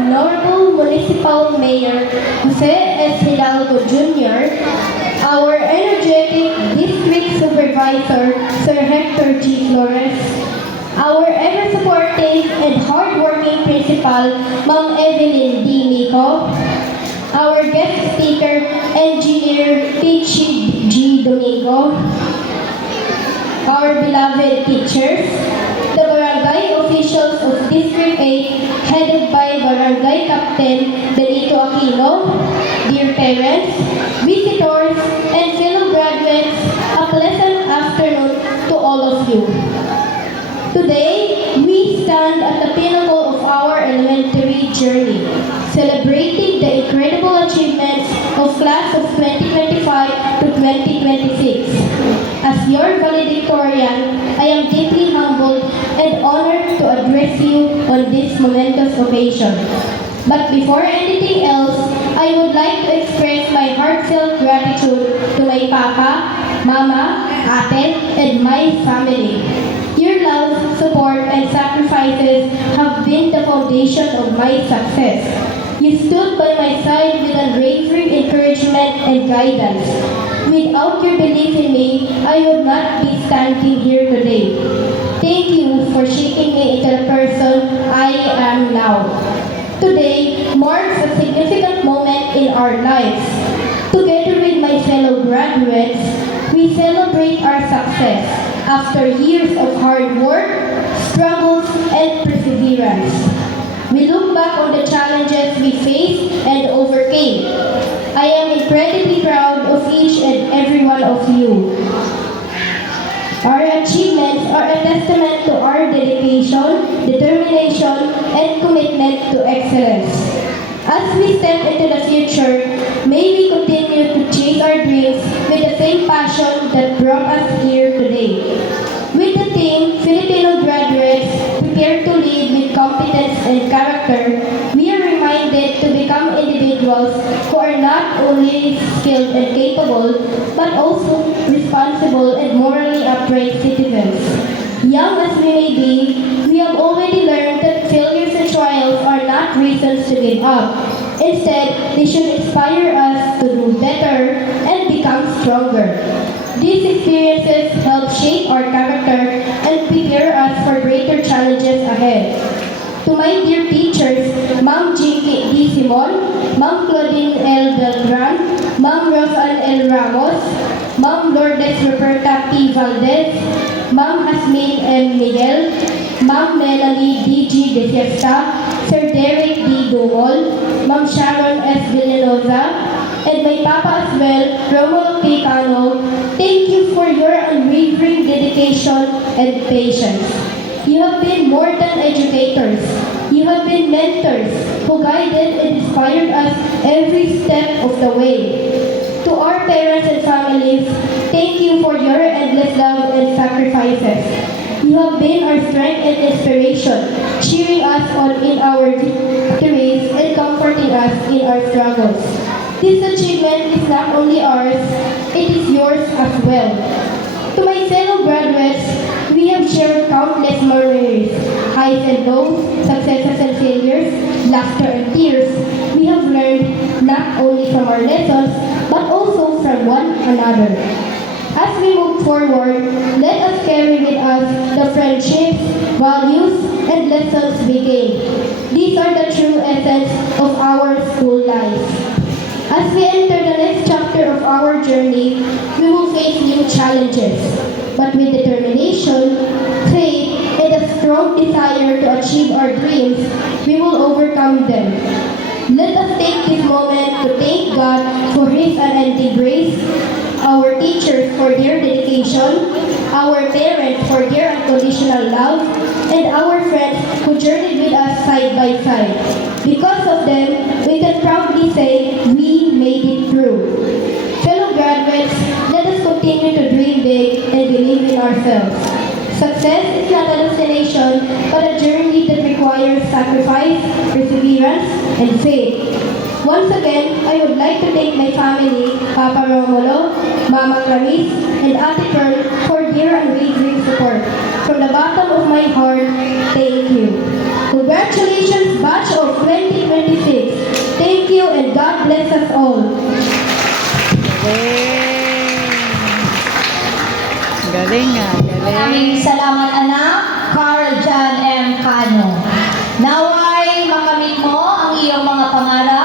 Honorable Municipal Mayor Jose S. Hidalgo Jr., our energetic District Supervisor Sir Hector G. Flores, our ever-supportive and hardworking Principal Ma'am Evelyn D. Nico, our guest speaker, Engineer Pichi G. Domingo, our beloved teachers, the barangay officials of District 8, headed by Barangay Captain Benito Aquino, dear parents, visitors, and fellow graduates, a pleasant afternoon to all of you. Today, we stand at the pinnacle of our elementary journey, celebrating the incredible achievements of class of 2025 to 2026. As your valedictorian, I am deeply humbled and honored to address you on this momentous occasion. But before anything else, I would like to express my heartfelt gratitude to my papa, mama, ate, and my family. Your love, support, and sacrifices have been the foundation of my success. You stood by my side with unwavering encouragement and guidance. Without your belief in me, I would not be standing here today. Thank you for shaping me into the person I am now. Today marks a significant moment in our lives. Together with my fellow graduates, we celebrate our success after years of hard work, struggles, and perseverance. We look back on the challenges we faced and overcame. I am incredibly proud of each and every one of you. Our achievements are a testament to our dedication, determination, and commitment to excellence. As we step into the future, may we continue to chase our dreams with the same passion that brought us here today. With the theme, Filipino graduates prepare to lead with competence and character, we are reminded to become individuals who are not only skilled and capable, but also responsible and morally upright citizens. Young as we may be, we have already learned that failures and trials are not reasons to give up. Instead, they should inspire us to do better and become stronger. These experiences help shape our character and prepare us for greater challenges ahead. To my dear teachers, Ma'am Jinky D. Simon, Ma'am Claudine L. Beltran, Ma'am Rosan L. Ramos, Ma'am Lourdes Roberta P. Valdez, Ma'am Asmin M. Miguel, Ma'am Melanie D. G. De Fiesta, Sir Derek D. Dumol, Ma'am Sharon S. Villanoza, and my papa as well, Romulo P. Cano, thank you for your unwavering dedication and patience. You have been more than educators. You have been mentors who guided and inspired us every step of the way. To our parents and families, thank you for your endless love and sacrifices. You have been our strength and inspiration, cheering us on in our victories and comforting us in our struggles. This achievement is not only ours, it is yours as well. To my fellow graduates, we have shared countless memories, highs and lows, successes and failures, laughter and tears. We have learned not only from our lessons, but also from one another. As we move forward, let us carry with us the friendships, values, and lessons we gained. These are the true essence of our school life. As we enter the next chapter of our journey, we will face new challenges. But with determination, faith, and a strong desire to achieve our dreams, we will overcome them. Let us take this moment to thank God for His unending grace, our teachers for their dedication, our parents for their unconditional love, and our friends who journeyed with us side by side. Because of them, we can proudly say we made it through. Fellow graduates, let us continue to dream big and believe in ourselves. Success is not a destination, but a journey that requires sacrifice, perseverance, and faith. Once again, I would like to thank my family, Papa Romulo, Mama Clarice, and Ate Pearl for their unwavering support. From the bottom of my heart, thank you. Congratulations, batch of 2020. bless us all. Galing nga, galing. Maraming salamat anak, Carl John M.